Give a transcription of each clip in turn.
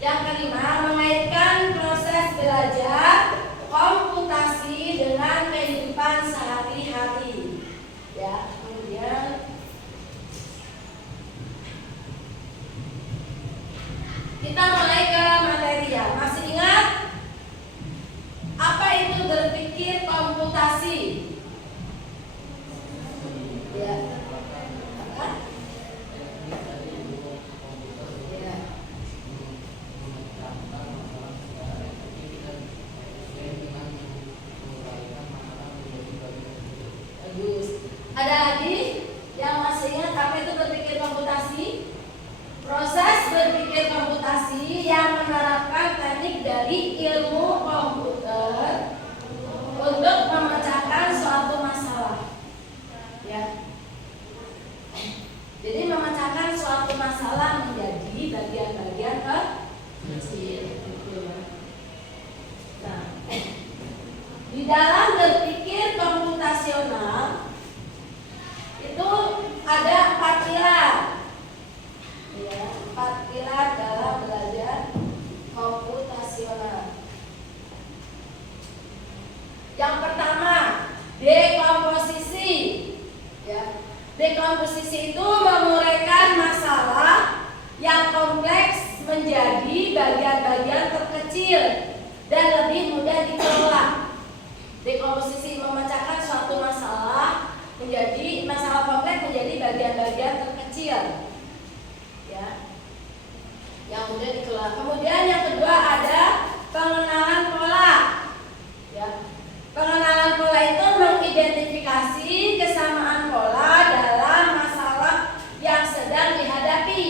Yang berpikir komputasi. Ya. Apa? Ya. Bagus. Ada lagi yang masih ingat apa itu berpikir komputasi? Proses berpikir komputasi yang menerapkan teknik dari ilmu komputer untuk memecahkan suatu masalah. Ya. Jadi memecahkan suatu masalah menjadi bagian-bagian kecil. Nah, di dalam berpikir komputasional itu ada 4 pilar. Ya, 4 pilar dalam belajar komputasional. Yang pertama, dekomposisi. Ya, dekomposisi itu menguraikan masalah yang kompleks menjadi bagian-bagian terkecil dan lebih mudah dikelola. Dekomposisi memecahkan suatu masalah menjadi masalah kompleks menjadi bagian-bagian terkecil. Ya, yang mudah dikelola. Kemudian yang kedua ada pengenalan pola. Ya, pengenalan pola itu mengidentifikasi kesamaan pola dalam masalah yang sedang dihadapi.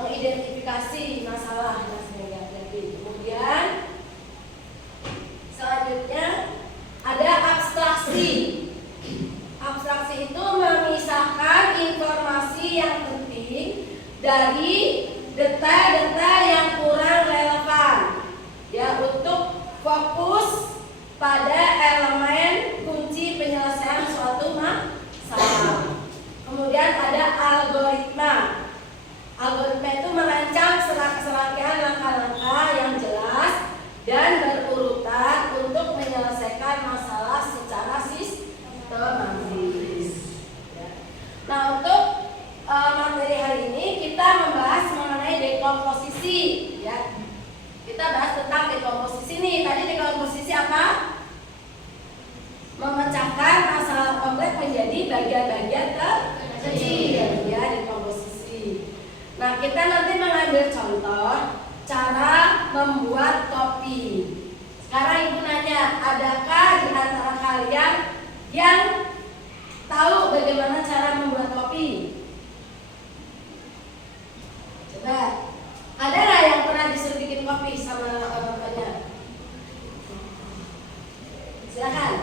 Mengidentifikasi masalah yang sedang dihadapi. Kemudian selanjutnya ada abstraksi. Abstraksi itu memisahkan informasi yang penting dari detail-detail yang kurang relevan, ya, untuk fokus pada elemen kunci penyelesaian suatu masalah. Kemudian ada algoritma. Algoritma itu merancang serangkaian langkah-langkah yang jelas dan berurutan untuk menyelesaikan masalah secara sistematis. Nah, untuk materi hari ini kita membahas mengenai dekomposisi. Ya, kita bahas tentang dekomposisi nih. Tadi dekomposisi apa? Memecahkan masalah kompleks menjadi bagian-bagian kecil. Ya, dekomposisi. Nah, kita nanti mengambil contoh cara membuat kopi. Sekarang Ibu nanya, adakah di antara kalian yang tahu bagaimana cara membuat kopi? Coba, ada nggak yang pernah disuruh bikin kopi sama bapaknya? Silakan.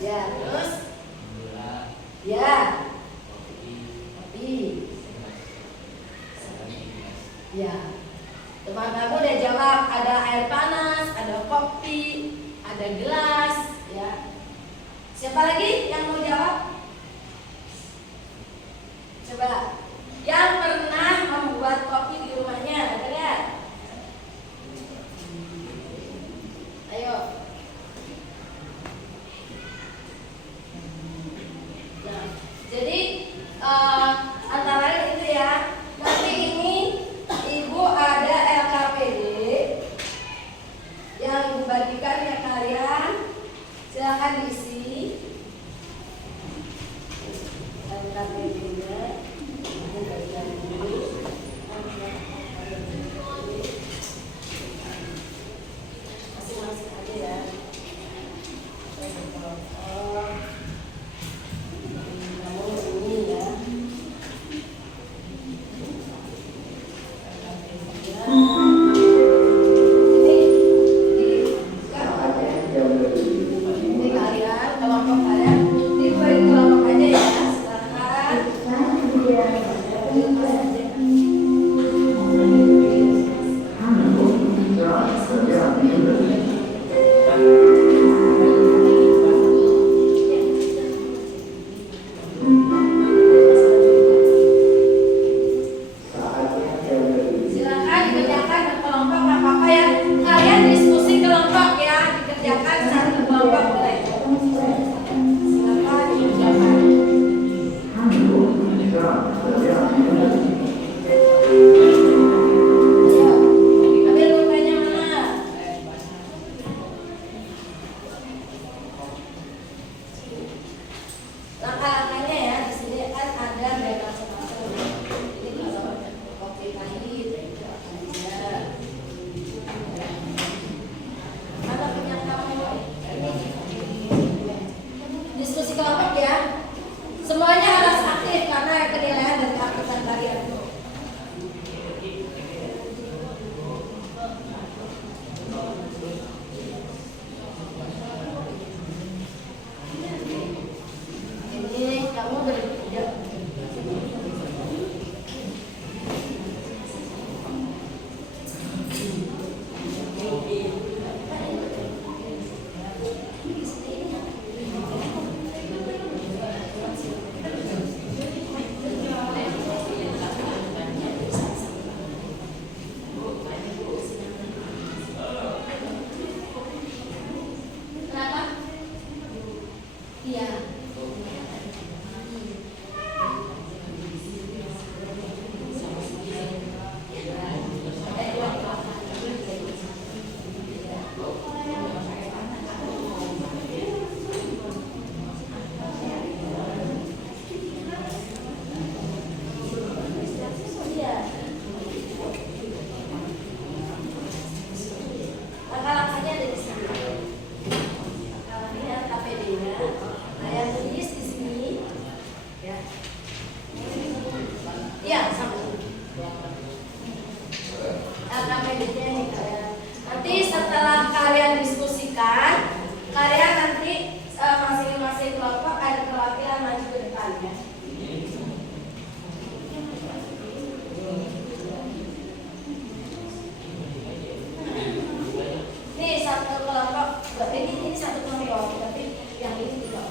Ya, terus? Ya. Kopi. Ya. Teman kamu udah jawab, ada air panas, ada kopi, ada gelas, ya. Siapa lagi yang mau jawab? Coba, yang pernah membuat kopi di rumahnya, ada nggak? Ayo. Nah, jadi antara lain itu ya. Nanti ini Ibu ada LKPD yang Ibu bagikan ke kalian. Silakan diisi. satu kelompok, ini satu kelompok, tapi yang ini tidak.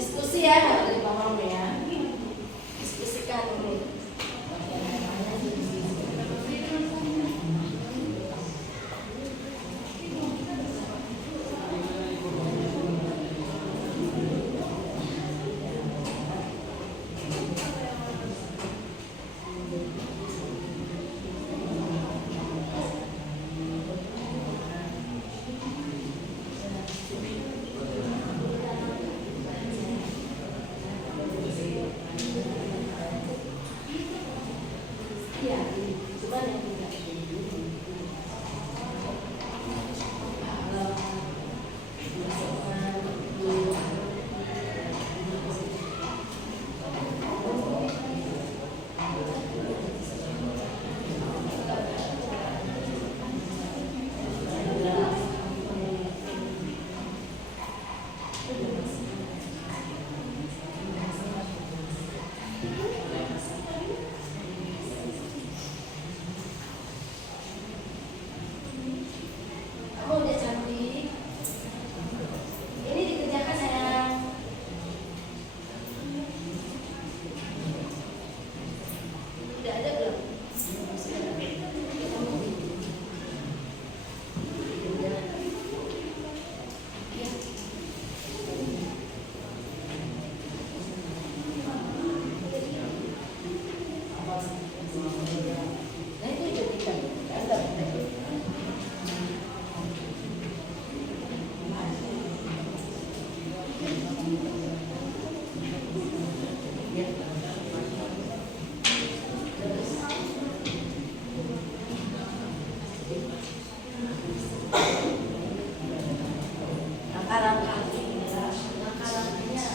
Diskusi ya, kalau dari paham ya. Diskusikan ini. Iya, cuman yang tidak. Kamu udah cantik. Ini dikerjakan sayang. Udah ada belum? Nah itu jadikan. Langkah-langkahnya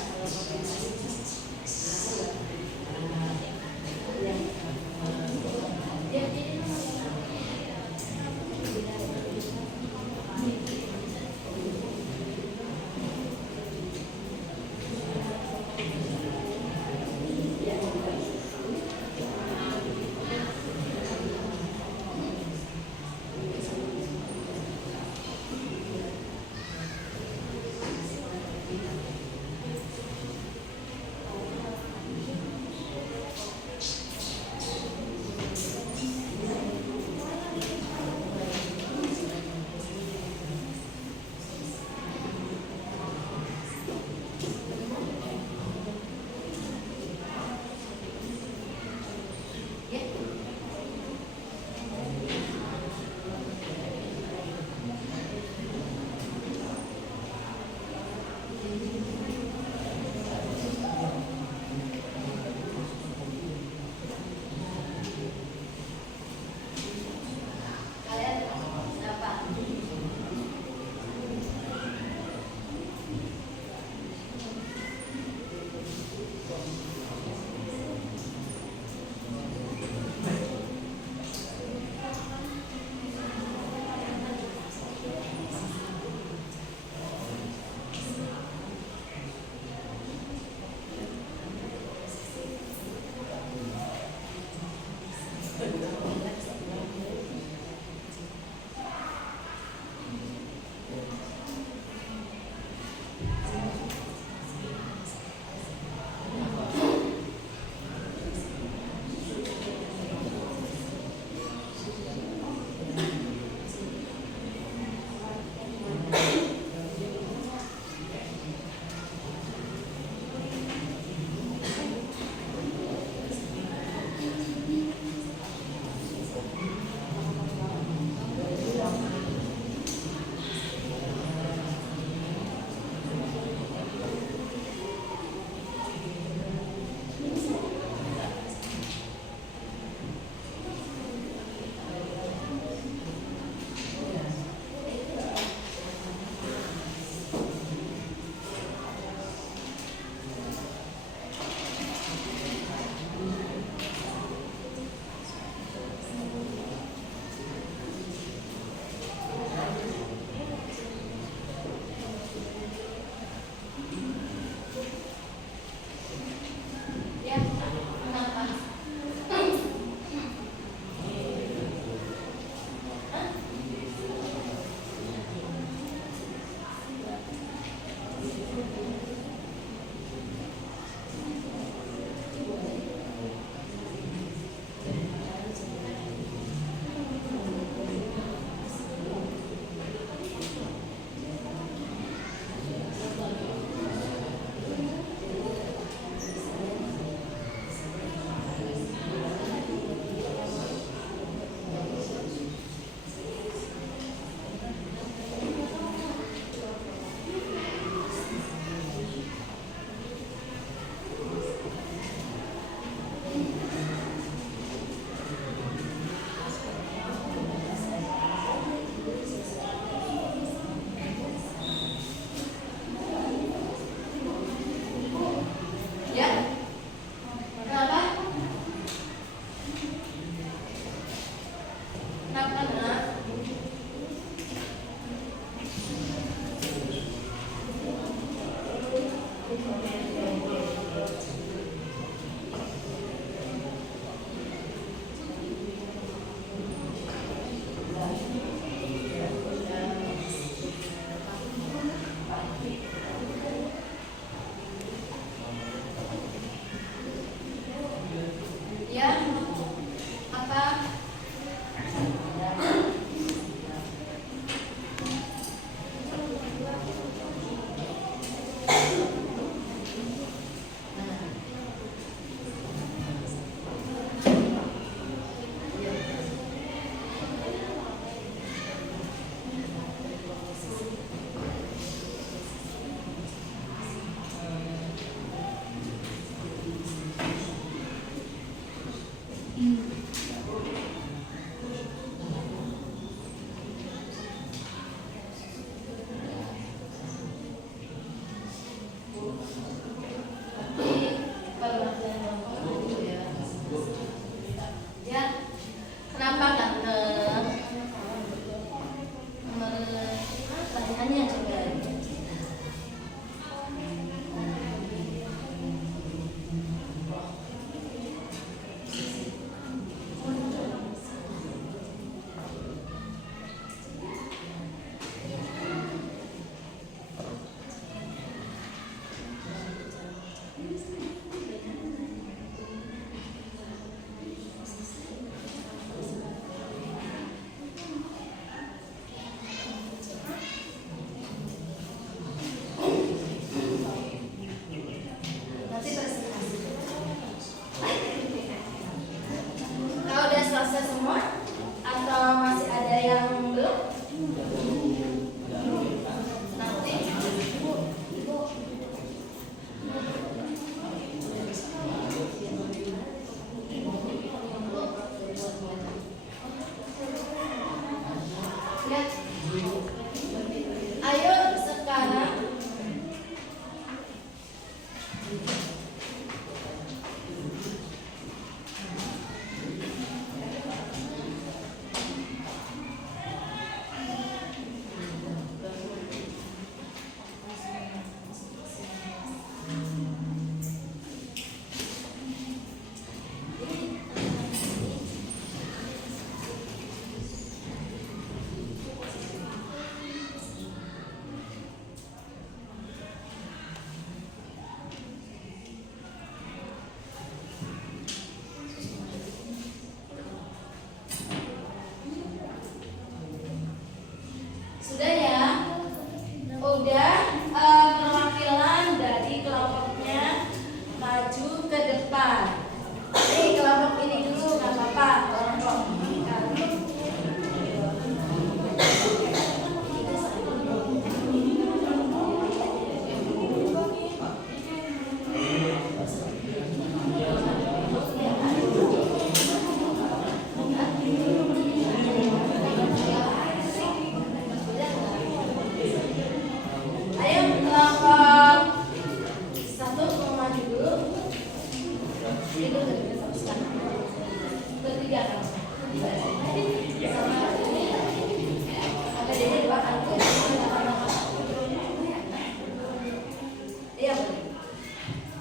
Iya boleh.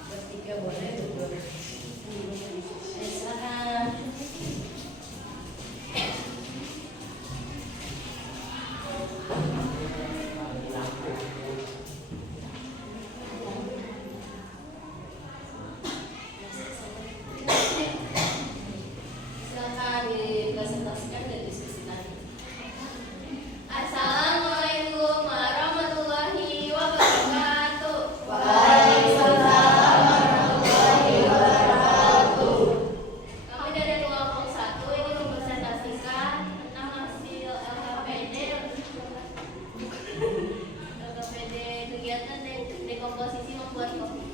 Bertiga boleh, betul. Silakan. Silakan dipresentasikan dan diskusikan. Assalamualaikum warahmatullahi wabarakatuh. Waalaikumsalam warahmatullahi wabarakatuh. Kami dari kelompok 1 ini mempresentasikan tentang hasil LKPD kegiatan dekomposisi membuat kopi.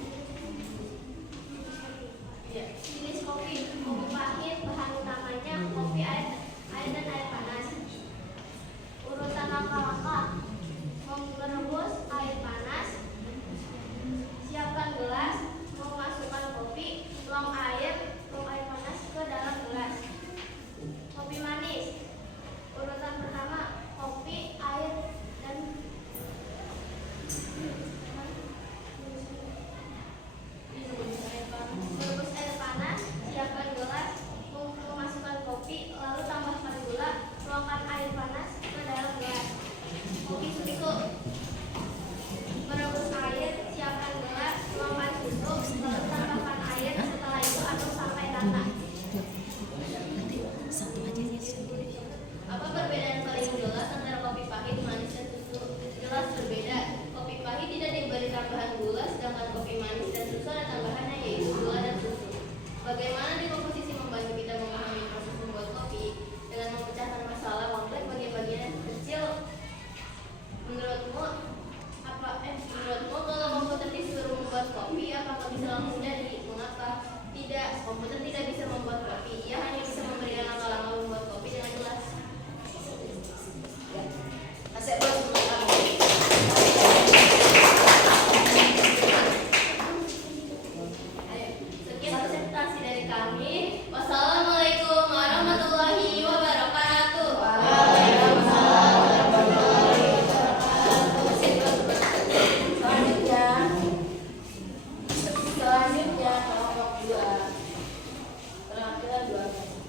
Ya. Jenis kopi, kopi pahit, bahan utamanya kopi air dan air panas. Urutan langkah-langkah: merebus air panas, siapkan gelas, memasukkan kopi, tuang air panas ke dalam gelas. Kopi manis. Urutan pertama, kopi, air, dan merebus air panas, siapkan gelas, memasukkan kopi, lalu tambahkan gula, tuangkan air panas ke dalam gelas. Kopi susu. Merebus air, siapkan gelas, tuangkan susu, lalu tambahkan air, setelah itu aduk sampai rata. Apa perbedaan paling jelas antara kopi pahit, manis, dan susu? Jelas berbeda. Kopi pahit tidak diberi tambahan gula, sedangkan kopi manis dan susu ada tambahannya, yaitu gula dan susu. Bagaimana dekomposisi membantu kita memahami proses membuat kopi dengan memecahkan masalah kompleks bagian-bagian yang kecil? Menurutmu kalau komputer disuruh membuat kopi, apakah bisa langsung jadi? Mengapa tidak? Komputer tidak bisa membuat kopi. Ia hanya bisa memberikan langkah-langkah membuat kopi dengan jelas. Ya. Kasih aplaus untuk kamu. Sekian presentasi dari kami. Wassalamualaikum warahmatullahi wabarakatuh. Waalaikumsalam warahmatullahi wabarakatuh. Selanjutnya kelompok 2. Penampilan 2.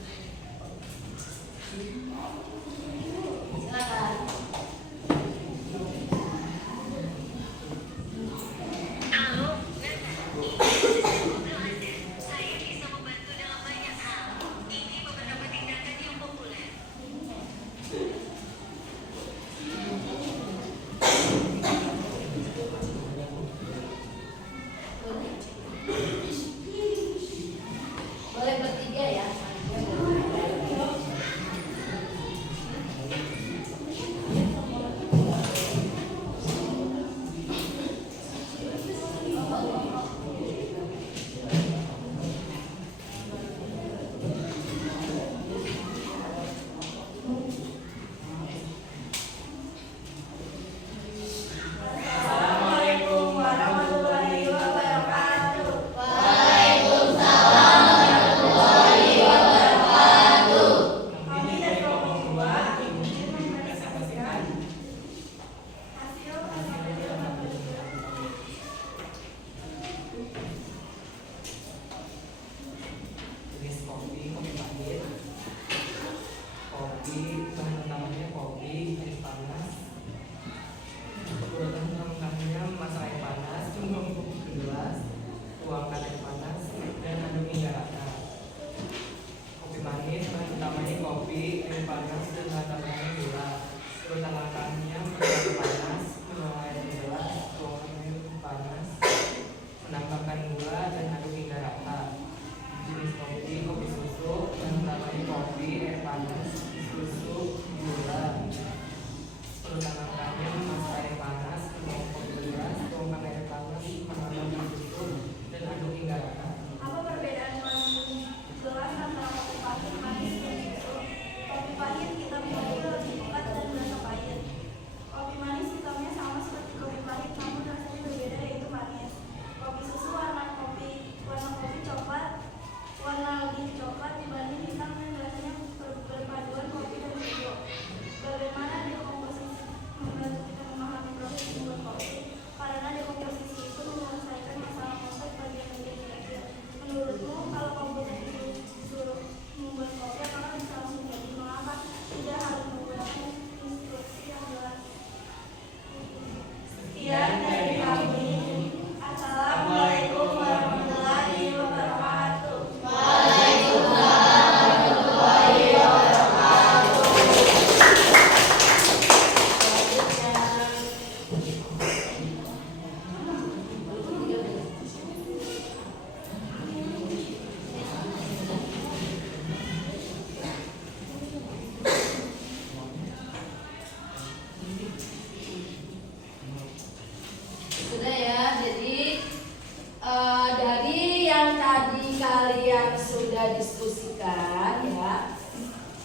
juga diskusikan ya.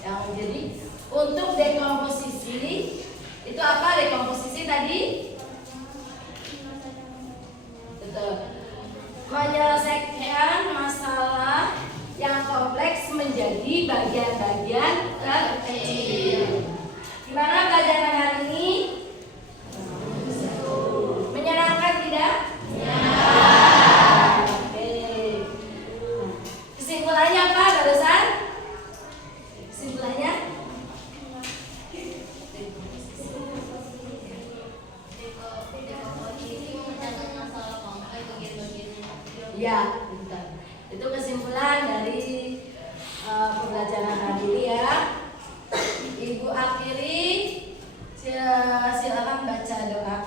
Yang jadi untuk dekomposisi itu apa dekomposisi tadi? Betul. Menyelesaikan masalah yang kompleks menjadi bagian-bagian kecil. Gimana pelajaran hari ini? Menyenangkan tidak? Ya. Oke. Kesimpulannya apa barusan? Kesimpulannya? Dekomposisi memecahkan masalah kompleks bagian-bagiannya. Ya, bentar. Itu kesimpulan dari pembelajaran hari ini ya. Ibu akhiri, silakan baca doa.